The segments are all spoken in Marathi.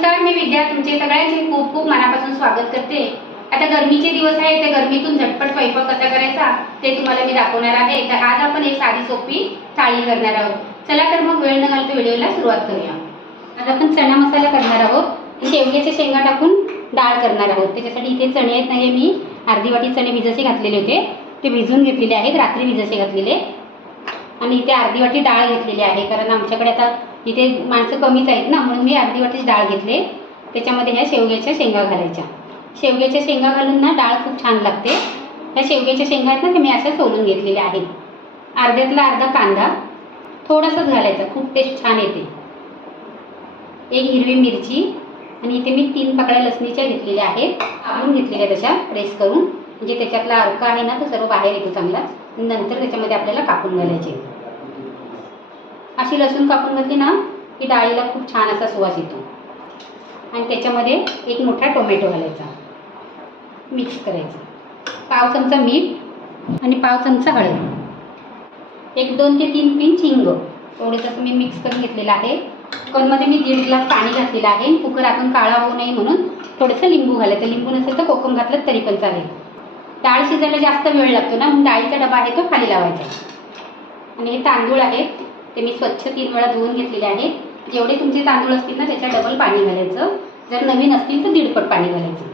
नमस्कार मी विद्या. तुमचे सगळ्यांचे खूप खूप मनापासून स्वागत करते. आता गरमीचे दिवस आहे त्या गरमीतून झटपट स्वयंपाक कसा करायचा ते तुम्हाला मी दाखवणार आहे. तर आज आपण एक साधी सोपी थाळी करणार आहोत. चला तर मग वेळ न घालता व्हिडिओला सुरुवात करूया. आज आपण चणा मसाला करणार आहोत. शेवग्याच्या शेंगा टाकून डाळ करणार आहोत. त्याच्यासाठी इथे चणे आहेत नाही मी अर्धी वाटी चणे भिजसे घातलेले होते. ते भिजून घेतलेले आहेत. रात्री भिजसे घातलेले. आणि इथे अर्धी वाटी डाळ घेतलेली आहे कारण आमच्याकडे आता इथे माणसं कमीच आहेत ना म्हणून मी अर्धी वाटीच डाळ घेतले. त्याच्यामध्ये ह्या शेवग्याच्या शेंगा घालायच्या. शेवग्याच्या शेंगा घालून ना डाळ खूप छान लागते. ह्या शेवग्याच्या शेंगा आहेत ना ते मी अशा सोलून घेतलेल्या आहेत. अर्ध्यातला अर्धा कांदा थोडासाच घालायचा खूप टेस्ट छान येते. एक हिरवी मिरची आणि इथे मी तीन पाकळ्या लसणीच्या घेतलेल्या आहेत. काढून घेतलेल्या तशा प्रेस करून. म्हणजे त्याच्यातला अर्क आहे ना तो सर्व बाहेर येतो चांगला नंतर त्याच्यामध्ये आपल्याला कापून घालायचे. अशी लसूण कापून घातली ना की डाळीला खूप छान असा सुवास येतो. आणि त्याच्यामध्ये एक मोठा टोमॅटो घालायचा. मिक्स करायचं. पाव चमचा मीठ आणि पाव चमचा हळद. एक दोन ते तीन पिंच हिंग. एवढंच असं मी मिक्स करून घेतलेलं आहे. कुकरमध्ये मी दीड ग्लास पाणी घातलेलं आहे. कुकर आतून काळा होऊ नये म्हणून थोडंसं लिंबू घालायचं. लिंबू नसेल तर कोकम घातलं तरी पण चालेल. डाळ शिजायला जास्त वेळ लागतो ना म्हणून डाळीचा डबा आहे तो खाली लावायचा. आणि हे तांदूळ आहेत. ते मी स्वच्छ तीन वेळा धुवून घेतलेले आहेत. जेवढे तुमचे तांदूळ असतील ना त्याच्या डबल पाणी घालायचं. जर नवीन असतील तर दीडपट पाणी घालायचं.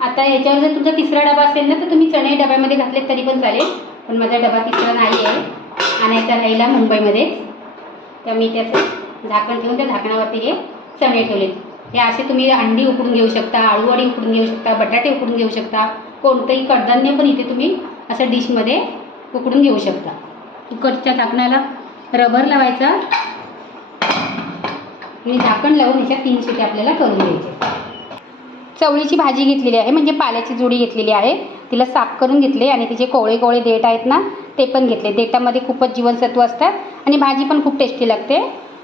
आता याच्यावर जर तुमचा तिसरा डबा असेल ना तर तुम्ही चणे डब्यामध्ये घातले तरी पण चालेल. पण माझा डबा तिसरा नाही आहे आणायचा राहिला मुंबईमध्येच तर मी त्याचं झाकण ठेवून त्या झाकणावरती हे चणे ठेवले. हे असे तुम्ही अंडी उकडून घेऊ शकता आळूवडी उकडून घेऊ शकता बटाटे उकडून घेऊ शकता. कोणतंही कडधान्य पण इथे तुम्ही असं डिशमध्ये उकडून घेऊ शकता. कुकरच्या झाकणाला रबर लावायचा. आणि झाकण लावून ह्याच्या तीन शिटे आपल्याला करून घ्यायचे. चवळीची भाजी घेतलेली आहे म्हणजे पाल्याची जुडी घेतलेली आहे. तिला साफ करून घेतले आणि तिचे कोवळे कोवळे देठ आहेत ना ते पण घेतले. देठामध्ये खूपच जीवनसत्व असतात आणि भाजी पण खूप टेस्टी लागते.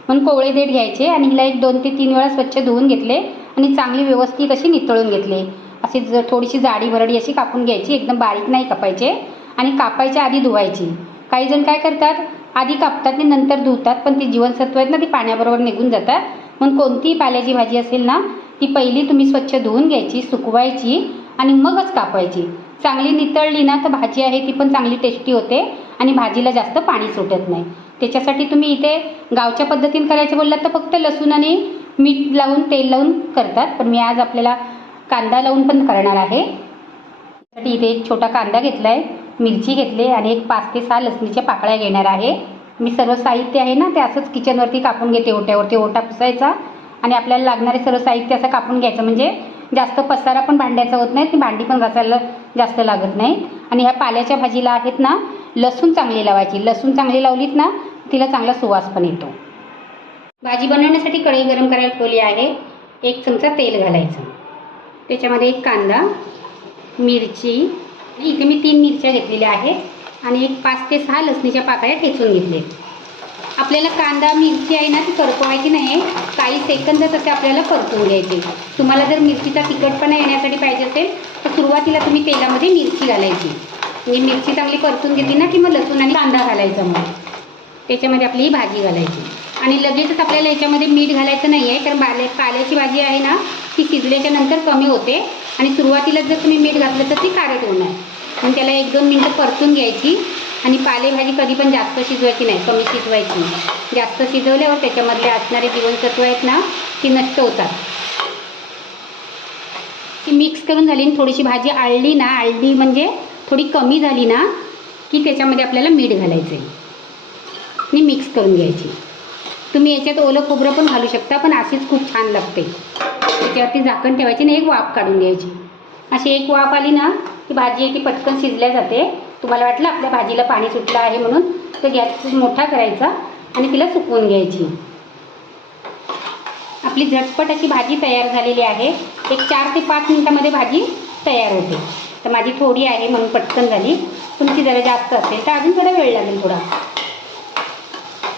म्हणून कोवळे देठ घ्यायचे आणि हिला एक दोन ते तीन वेळा स्वच्छ धुवून घेतले आणि चांगली व्यवस्थित अशी नितळून घेतले. अशी ज थोडीशी जाडी भरडी अशी कापून घ्यायची एकदम बारीक नाही कापायचे आणि कापायच्या आधी धुवायची. काही जण काय करतात आधी कापतात आणि नंतर धुतात पण ती जीवनसत्व आहेत ना ती पाण्याबरोबर निघून जातात. म्हणून कोणतीही पाल्याची भाजी असेल ना ती पहिली तुम्ही स्वच्छ धुवून घ्यायची सुकवायची आणि मगच कापायची. चांगली नितळली ना तर भाजी आहे ती पण चांगली टेस्टी होते आणि भाजीला जास्त पाणी सुटत नाही. त्याच्यासाठी तुम्ही इथे गावच्या पद्धतीने करायचं बोललात तर फक्त लसूण आणि मीठ लावून तेल लावून करतात. पण मी आज आपल्याला कांदा लावून पण करणार आहे. त्यासाठी इथे एक छोटा कांदा घेतला आहे मिरची घेतली आणि एक पाच ते सहा लसणीच्या पाकळ्या घेणार आहे. मी सर्व साहित्य आहे ना ते असंच किचनवरती कापून घेते ओट्यावरती ओटा पुसायचा. आणि आपल्याला लागणारे सर्व साहित्य असं कापून घ्यायचं. म्हणजे जास्त पसारा पण भांड्याचा होत नाही ती भांडी पण घासायला जास्त लागत नाही. आणि ह्या पाल्याच्या भाजीला आहेत ना लसूण चांगली लावायची. लसूण चांगली लावलीत ना तिला चांगला सुवास पण येतो. भाजी बनवण्यासाठी कढई गरम करायला ठेवली आहे. एक चमचा तेल घालायचं. त्याच्यामध्ये एक कांदा मिरची इथे मी तीन मिरच्या घेतलेल्या आहेत आणि एक पाच ते सहा लसणीच्या पाकळ्या ठेचून घेतले आपल्याला कांदा मिरची आहे ना ती करपवायची नाही काही सेकंदच असे आपल्याला परतवून घ्यायचे. तुम्हाला जर मिरचीचा तिखटपणा येण्यासाठी पाहिजे असेल तर सुरुवातीला तुम्ही तेलामध्ये मिरची घालायची. म्हणजे मिरची चांगली परतून घेतली ना की मग लसूण आणि कांदा घालायचा मग. त्याच्यामध्ये आपली ही भाजी घालायची. आणि लगेचच आपल्याला याच्यामध्ये मीठ घालायचं नाही आहे कारण बाल्या पाल्याची भाजी आहे ना ती शिजल्याच्या नंतर कमी होते. आणि सुरुवातीला जर तुम्ही मीठ घातलं तर ती खारट होणार मग त्याला एक दोन मिनटं परतून घ्यायची आणि पालेभाजी कधी पण जास्त शिजवायची नाही कमी शिजवायची जास्त शिजवल्यावर त्याच्यामधले असणारे जीवनसत्व आहेत ना ती नष्ट होतात. ती मिक्स करून झाली आणि थोडीशी भाजी आळली ना आळली म्हणजे थोडी कमी झाली ना की त्याच्यामध्ये आपल्याला मीठ घालायचं आहे. आणि मिक्स करून घ्यायची. तुम्ही याच्यात ओलं खोबरं पण घालू शकता पण अशीच खूप छान लागते. त्याच्यावरती झाकण ठेवायची आणि एक वाफ काढून घ्यायची. अशी एक वाफ आली ना की भाजी आहे ती पटकन शिजल्या जाते. तुम्हाला वाटलं आपल्या भाजीला पाणी सुटलं आहे म्हणून तर गॅस मोठा करायचा आणि तिला सुकवून घ्यायची. आपली झटपट अशी भाजी तयार झालेली आहे. एक चार ते पाच मिनटामध्ये भाजी तयार होते. तर माझी थोडी आहे म्हणून पटकन झाली. तुमची जरा जास्त असेल तर अजून थोडा वेळ लागेल थोडा.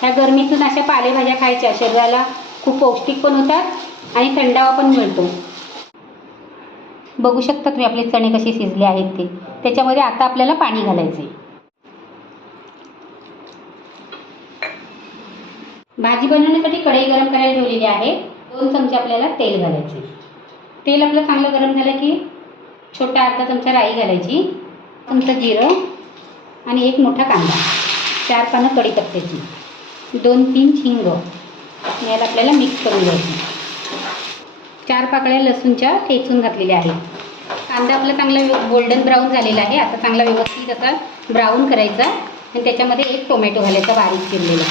ह्या गरमीतून अशा पालेभाज्या खायच्या. शरीराला खूप पौष्टिक पण होतात. आणि थंडावा पण मिळतो. बघू शकता तुम्ही आपले चणे कसे शिजले आहेत ते. त्याच्यामध्ये आता आपल्याला पाणी घालायचं आहे भाजी बनवण्यासाठी कढई गरम करायला ठेवलेली आहे. दोन चमचे आपल्याला तेल घालायचे. तेल आपलं चांगलं गरम झालं की छोटा अर्धा चमचा राई घालायची चमचा जिरं आणि एक मोठा कांदा. चार पानं कढीपत्त्याची. दोन तीन हिंग याला आपल्याला मिक्स करून घ्यायची. चार पाकळ्या लसूणच्या ठेचून घातलेल्या आहेत. कांदा आपला चांगला गोल्डन ब्राऊन झालेला आहे. आता चांगला व्यवस्थित असा ब्राऊन करायचा आणि त्याच्यामध्ये एक टोमॅटो घालायचा बारीक चिरलेला.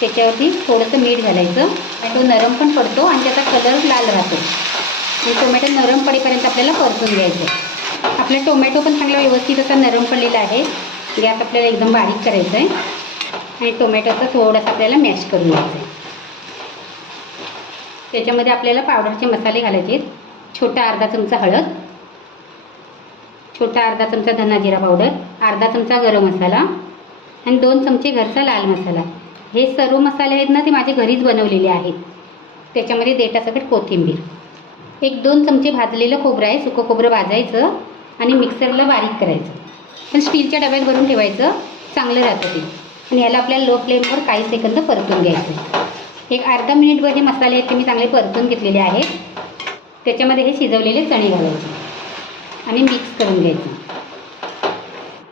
त्याच्यावरती थोडंसं मीठ घालायचं. आणि तो नरम पण पडतो आणि त्याचा कलर लाल राहतो. आणि टोमॅटो नरम पडेपर्यंत आपल्याला परतून घ्यायचं आपला टोमॅटो पण चांगला व्यवस्थित असा नरम पडलेला आहे. गॅस आपल्याला एकदम बारीक करायचं आहे. आणि टोमॅटोचं थोडंसं आपल्याला मॅश करून घ्यायचं आहे. त्याच्यामध्ये आपल्याला पावडरचे मसाले घालायचे आहेत. छोटा अर्धा चमचा हळद छोटा अर्धा चमचा धना जिरा पावडर अर्धा चमचा गरम मसाला आणि दोन चमचे घरचा लाल मसाला. हे सर्व मसाले आहेत ना ते माझे घरीच बनवलेले आहेत. त्याच्यामध्ये देठासकट कोथिंबीर. एक दोन चमचे भाजलेलं खोबरं आहे सुकं खोबरं भाजायचं आणि मिक्सरला बारीक करायचं. पण स्टीलच्या डब्यात भरून ठेवायचं चांगलं राहतं ते. आणि याला आपल्याला लो फ्लेमवर काही सेकंद परतून घ्यायचं. एक अर्धा मिनिटभर हे मसाले आहेत ते मी चांगले परतून घेतलेले आहेत. त्याच्यामध्ये हे शिजवलेले चणे घालायचे. आणि मिक्स करून घ्यायचं.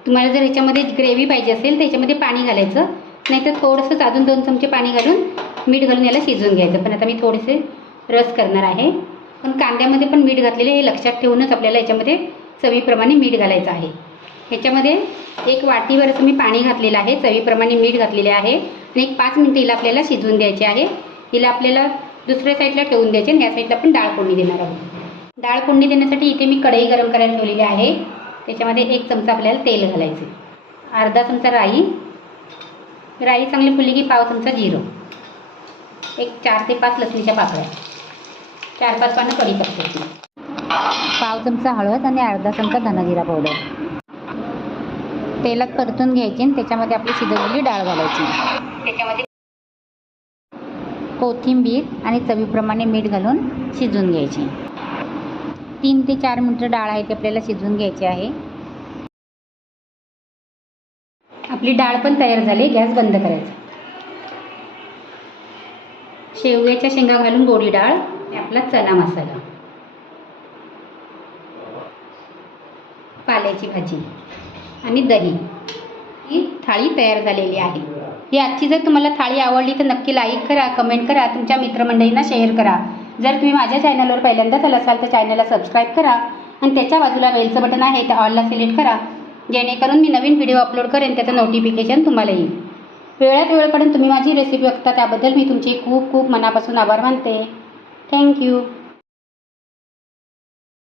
तुम्हाला जर ह्याच्यामध्ये ग्रेव्ही पाहिजे असेल तर ह्याच्यामध्ये पाणी घालायचं. नाहीतर थोडंसंच अजून दोन चमचे पाणी घालून मीठ घालून याला शिजवून घ्यायचं. पण आता मी थोडेसे रस करणार आहे. पण कांद्यामध्ये पण मीठ घातलेले हे लक्षात ठेवूनच आपल्याला याच्यामध्ये चवीप्रमाणे मीठ घालायचं आहे. ह्याच्यामध्ये एक वाटीवर असं मी पाणी घातलेलं आहे. चवीप्रमाणे मीठ घातलेले आहे. एक पाच मिनटं हिला आपल्याला शिजवून द्यायची आहे. हिला आपल्याला दुसऱ्या साईडला ठेवून द्यायचे आणि या साईडला आपण डाळ फोडणी देणार आहोत. डाळ फोडणी देण्यासाठी इथे मी कढई गरम करायला ठेवलेली आहे. त्याच्यामध्ये एक चमचा आपल्याला तेल घालायचे अर्धा चमचा राई. राई चांगली फुलली की पाव चमचा जिरं. एक चार ते पाच लसणीच्या पाकळ्या. चार पाच पानं कढीपत्त्याची पाव चमचा हळद आणि अर्धा चमचा धनाजिरा पावडर. तेलात परतून घ्यायची आणि त्याच्यामध्ये आपली शिजवलेली डाळ घालायची. त्याच्यामध्ये कोथिंबीर आणि चवीप्रमाणे मीठ घालून शिजवून घ्यायची. तीन ते चार मिनटं डाळ आहे ती आपल्याला शिजवून घ्यायची आहे. आपली डाळ पण तयार झाली गॅस बंद करायचा. शेवग्याच्या शेंगा घालून गोडी डाळ आणि आपला चना मसाला. पाल्याची भाजी आणि दही. ही थाळी तयार झालेली आहे. ही आजची जर तुम्हाला थाळी आवडली तर नक्की लाईक करा कमेंट करा तुमच्या मित्रमंडळींना शेअर करा. जर तुम्ही माझ्या चॅनलवर पहिल्यांदाच आला असाल तर चॅनलला सबस्क्राईब करा आणि त्याच्या बाजूला बेलचं बटन आहे तर ऑलला सिलेक्ट करा. जेणेकरून मी नवीन व्हिडिओ अपलोड करेन त्याचं नोटिफिकेशन तुम्हाला येईल. वेळात वेळपर्यंत तुम्ही माझी रेसिपी बघता त्याबद्दल मी तुमची खूप खूप मनापासून आभार मानते. थँक्यू